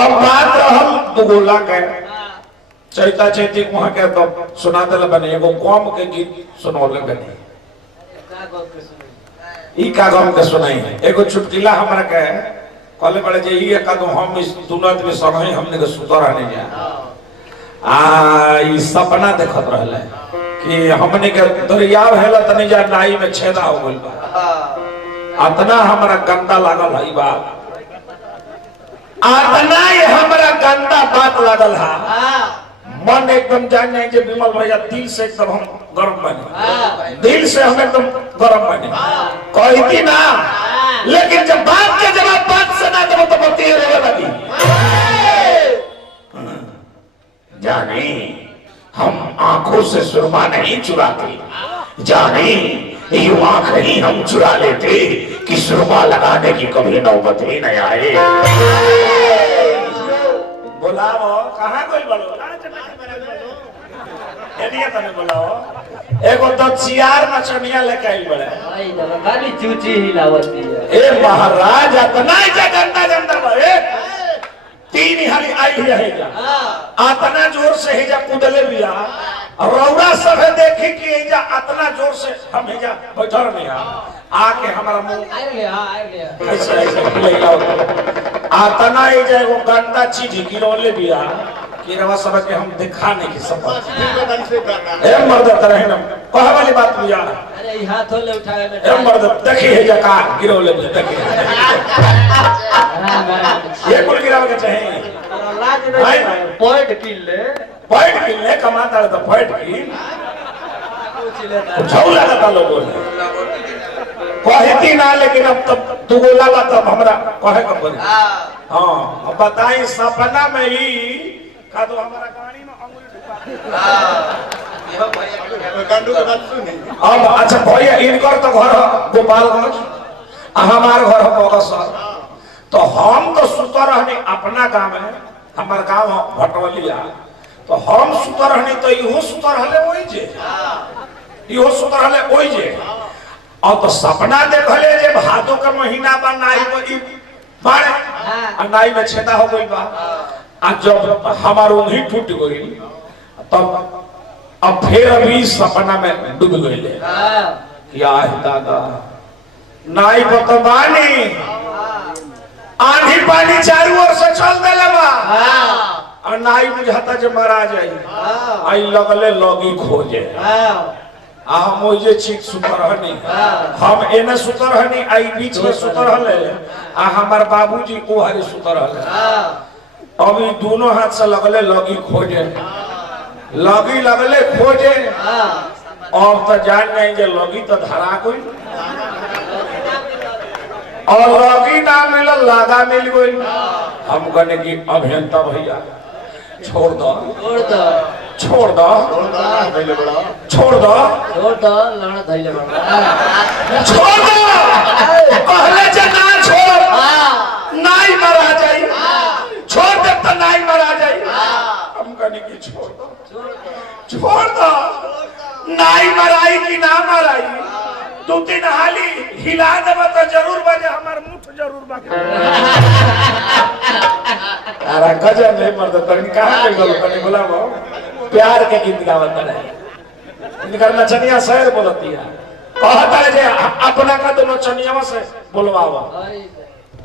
अब बात हम दुगोला के चैता चैती वहां के तो सुना दिल बने एगो कौम के गीत सुनौले बने ई का गम के सुनाई एगो चुटकिला हमरा के कहले बड़े जे ई कदम हम इस दुनिया में सब है हमने के सुतर रहने जा ई सपना देखत रहले कि हमने के दरिया हेला तनी जा नाई में छेदा हो गइल बा अतना हमरा गंदा लागल है बात अतना ये हमरा गंदा बात लागल है मन एकदम जान जाए विमल भैया दिल से एकदम हम गर्म बने दिल से हम एकदम गर्म बने कहती ना लेकिन जब बात के जवाब बात से ना दो तो बत्ती रोने लगी जानी हम आंखों से सुरमा नहीं चुराते जानी ये आंख ही हम चुरा लेते कि सुरमा लगाने की कभी नौबत ही नहीं आए बोलाओ कहाँ कोई बोलो एनिया तने बोलाओ एगो तो चियार नचनिया लेके आई बड़े आई जरा खाली चूची हिलावती है ए महाराज इतना गंदा गंदा बे तीन हरी आई है जा इतना जोर से है जा कूदले बिया और रौरा सब देखी कि है जा इतना जोर से हम है जा बैठल नहीं आके हमारा मुंह आए ले हां आए ले ऐसे ऐसे ले लाओ इतना है जा वो गंदा चीज गिरोले बिया कि रवा सब के हम दिखा नहीं की सब ए मर्द तरह न कह वाली बात बुझा अरे ई हाथ ले उठावे में ए मर्द देखी है जा का गिरोले देखी ये कुल गिराव के चाहे लाज नहीं पॉइंट किल ले कमाता है तो पॉइंट की झौला का लोगों ने कहती ना लेकिन अब तब दुगोला बा तब हमरा कहे के पड़ी हां अब बताई सपना में ही का तो हमारा गाड़ी में अंगुली ढुका गंडू के बात सुनी अब अच्छा भैया इनकर तो घर गोपालगंज हमार घर बगसर तो हम तो सुतर रहने अपना गांव में हमार गांव भटवलिया तो हम सुतर रहने तो इहो सुतर हले ओई जे इहो सुतर हले ओई जे और तो सपना देखले जे भादो का महीना बा नाई को बाड़े नाई में छेदा हो गई बा आ जब हमार उंगली टूट गई तब अब फिर अभी सपना में डूब गई क्या है दादा नाई बतबानी आंधी पानी चारों ओर से चल देले बा और नाई बुझाता जे मरा जाई आई लगले लगी खोजे हम ओजे चीज सुतर हनी हम एने सुतर हनी आई बीच में सुतर हले आ हमार बाबूजी को हरे सुतर हले अभी दोनों हाथ से लगले लगी खोजे लगी लगले खोजे और तो जान नहीं जे लगी तो धरा कोई और लगी ना मिलल लागा मिल गई हम कहने की अभियंता भैया छोड़ दो छोड़ दो छोड़ दो लड़ा धइले बड़ा छोड़ दो पहले जे ना छोड़ नाई मरा जाई छोड़ दे तो नाई मरा जाई हम कहने की छोड़ दो नाई मराई कि ना मराई दो तीन हाली हिला देबा तो जरूर बजे हमार मुठ जरूर बाके अरे गजब नहीं मर्द तनी कहां पे गलो तनी बुलाओ प्यार के गीत गावत है इनकर नचनिया शहर बोलती है कहता है जे अपना का दोनों चनियावा से बुलवावा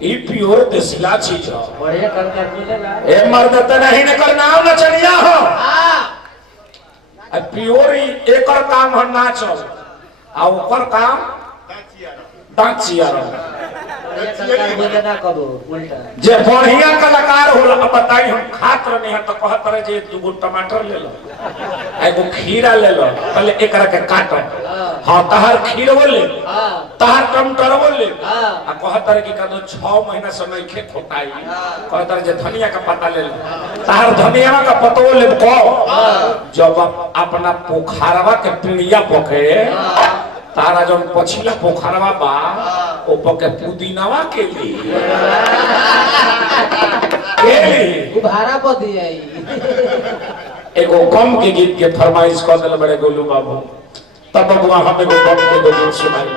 ई प्योर देसिला चीज है बढ़िया कर मिलेगा ए मर्द त नहीं न कर नाम नचनिया हो आ प्योर एकर काम है नाचल आ ओकर काम डांचिया जे बढ़िया कलाकार होला अब बताई हम खात रहनी है तो कहत रहे जे दुगो टमाटर ले लो एगो खीरा ले लो पहले एकरा के काटो हां तहार खीर बोले तहार टमाटर बोले आ कहत रहे कि कदो 6 महीना समय खे खोटाई कहत रहे जे धनिया का पत्ता ले लो तहार धनिया का पत्तो ले को जब अपना पोखरवा के पिड़िया पोखे तारा जब पछिला पोखरवा बा ओपर के पुदीनावा के लिए भाड़ा पर दिया एगो कम के गीत के फरमाइश कर दिल बड़े गोलू बाबू तब बबुआ हम एगो कम के गीत सुनाई